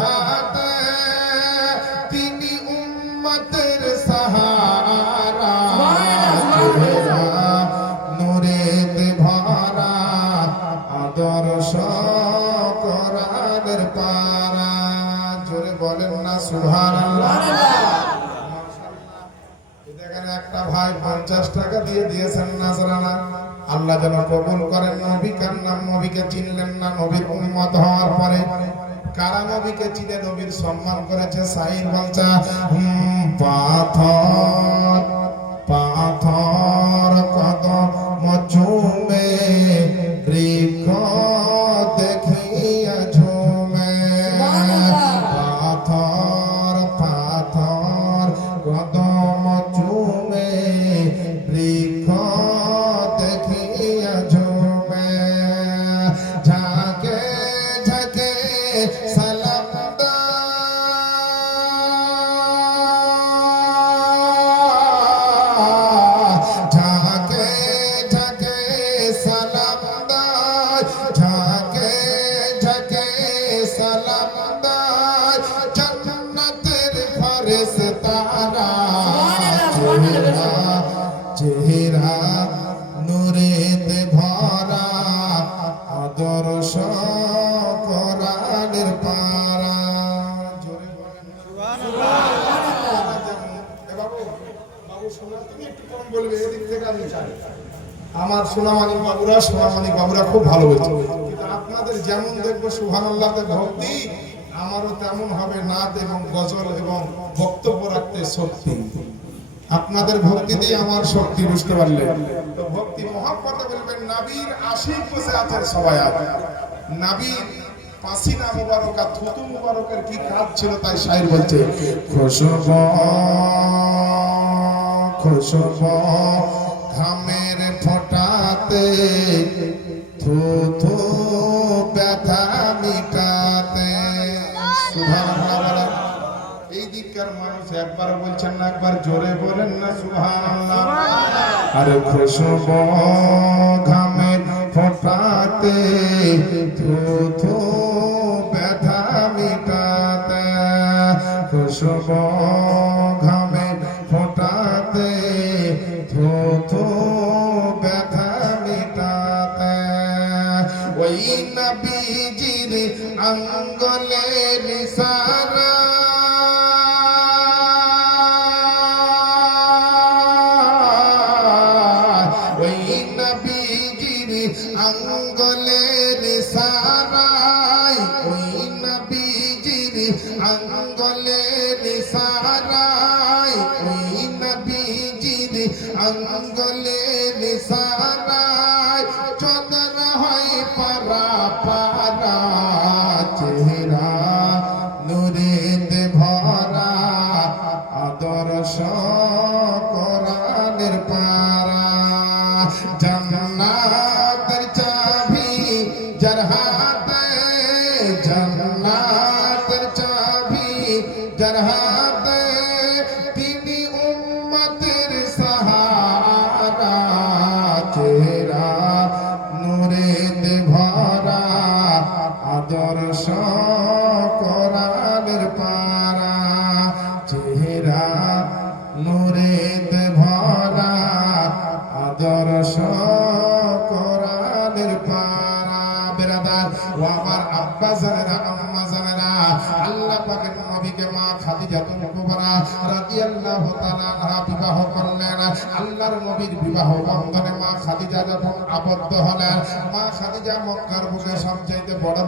হাতে তিনি উম্মতের সাহারা নূরেতে ভরা আদর্শ কোরআনের পারা জোরে বলেন না সুবহানাল্লাহ। দেখেন একটা ভাই 50 টাকা দিয়ে দিয়েছেন নাজরানা, আল্লাহ যেন কবুল করেন। নবী কার নাম, নবীকে চিনলেন না, নবীর উম্মত হওয়ার পরে কারা নবীকে চিনে নবীর সম্মান করেছে। সাইর বলছে পাথর পাথর কদম চুমে বৃক্ষ দেখিয়া ঝুমে, পাথর পাথর কদম চুমে বৃক্ষ দেখিয়া ঝুমে, ঝাঁকে ঝাঁকে সালাম ঝাঁকে ঝাঁকে সালাম ঝাঁকে ঝাঁকে সালাম জান্নাতের ফেরেশতারা, চেহারা নূরেতে ভরা আদর্শ কোরআনের পারা জোরে বলেন সুবহানাল্লাহ। বাবু শোনা, তুমি একটু কম বলবে, এদিক থেকে আমি চাই। আমার সোনামানি বাবুরা খুব ভালো হয়েছে, কিন্তু আপনাদের যেমন দেখবো সুবহানাল্লাহতে ভক্তি, আমারও তেমন হবে নাত এবং গজল এবং বক্তব্য রাখতে শক্তি। আপনাদের ভক্তি দিয়ে আমার শক্তি, বুঝতে পারলেন তো? ভক্তি মহব্বতে বলবেন নবীর আশিক বসে আছেন সবাই। আজ নবীর পাসিনা মুবারক আর থুতু মুবারকের কি কাজ ছিল, তাই শায়ের বলছে খুশবু খুশবু ঘামের ফোঁটাতে থুতু ব্যথা মিটাতে। সুবহানাল্লাহ। এই দিককার মানুষ একবার বলছেন না, একবার জোরে বলেন না সুবহানাল্লাহ। আরে খুশবু ঘামের ফোঁটাতে থুতু ব্যথা মিটাতে, খুশবু ঘামের ফোঁটাতে থুতু ব্যথা মিটাতে, ওই নবীজির আঙ্গুলের ইশারা, ওই নবীজির আঙ্গুলের ইশারায়, ওই নবীজির আঙ্গুলের ইশারায়, ওই নবীজির আঙ্গুলের ইশারায় চদর হয় পারা পারা, চেহারা নূরেতে ভরা আদর্শ কোরআনের পারা, জান্নাতের চাবি যার হাতে, জান্নাতের চাবি যার হাতে, তিনি উম্মতের সাহারা, চেহারা নূরেতে ভরা আদর্শ কোরআনের পারা, চেহারা নূরেতে ভরা আদর্শ কোরআনের পারা। বেরাদার ও আমার আব্বা জানেরা, আম্মা জানেরা, আল্লাহ পাকের নবীকে মা খাদিজা কুবরা রাদিয়াল্লাহু তাআলা আনহা বিবাহ করলেন। আল্লাহর নবীর বিবাহ বন্ধনে মা খাদিজা যখন আবদ্ধ হলেন, মা খাদিজা মক্কার বুকে সবচেয়ে বড়